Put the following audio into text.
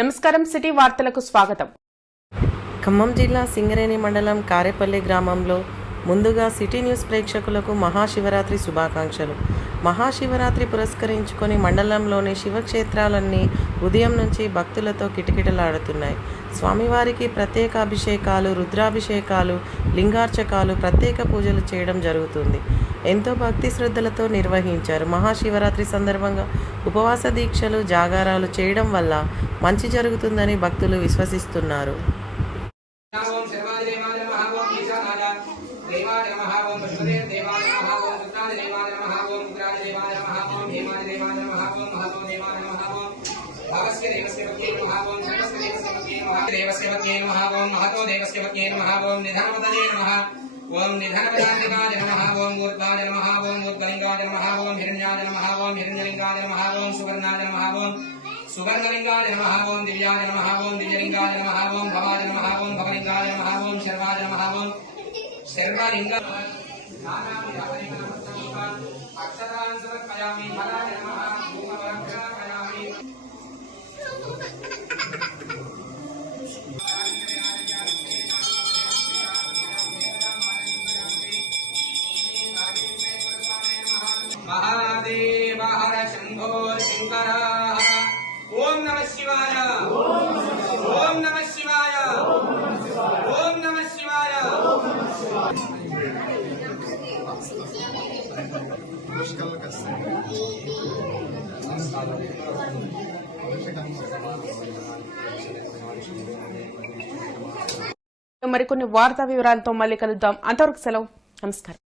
నమస్కారం సిటీ వార్తలకు స్వాగతం. ఖమ్మం జిల్లా సింగరేణి మండలం కారేపల్లి గ్రామంలో ముందుగా సిటీ న్యూస్ ప్రేక్షకులకు మహాశివరాత్రి శుభాకాంక్షలు. మహాశివరాత్రి పురస్కరించుకొని మండలంలోని శివక్షేత్రాలన్నీ ఉదయం నుంచి భక్తులతో కిటకిటలాడుతున్నాయి. స్వామివారికి ప్రత్యేక అభిషేకాలు రుద్రాభిషేకాలు లింగార్చకాలు ప్రత్యేక పూజలు చేయడం జరుగుతుంది. ఎంతో భక్తి శ్రద్ధలతో నిర్వహించారు మహాశివరాత్రి సందర్భంగా ఉపవాస దీక్షలు జాగారాలు చేయడం వల్ల మంచి జరుగుతుందని భక్తులు విశ్వసిస్తున్నారు దేవస్య వత్యే మహతో దేవస్య ఓం నిధనవదాంతికాయ నమ ఓం ఊర్ధ్వాయ నమ ఓం ఊర్ధ్వలింగాయ నమ ఓం హిరణ్యాయ నమ ఓం హిరణ్యలింగాయ నమ ఓం సువర్ణాయ నమ ఓం సువర్ణలింగాయ నమ ఓం దివ్యాయ నమ ఓం దివ్యలింగాయ నమ ఓం భవాయ నమ ఓం భవలింగాయ నమ ఓం శర్వాయ నమ ఓం శర్వలింగ అక్షరాన్ సమర్పయామి మహాదేవ హర శంభో శంకర ఓం నమ శివాయ. ఓం నమ శివాయ. ఓం నమ శివాయ. మరికొన్ని వార్తా వివరాలతో మళ్ళీ కలుద్దాం. అంతవరకు సెలవు. నమస్కారం.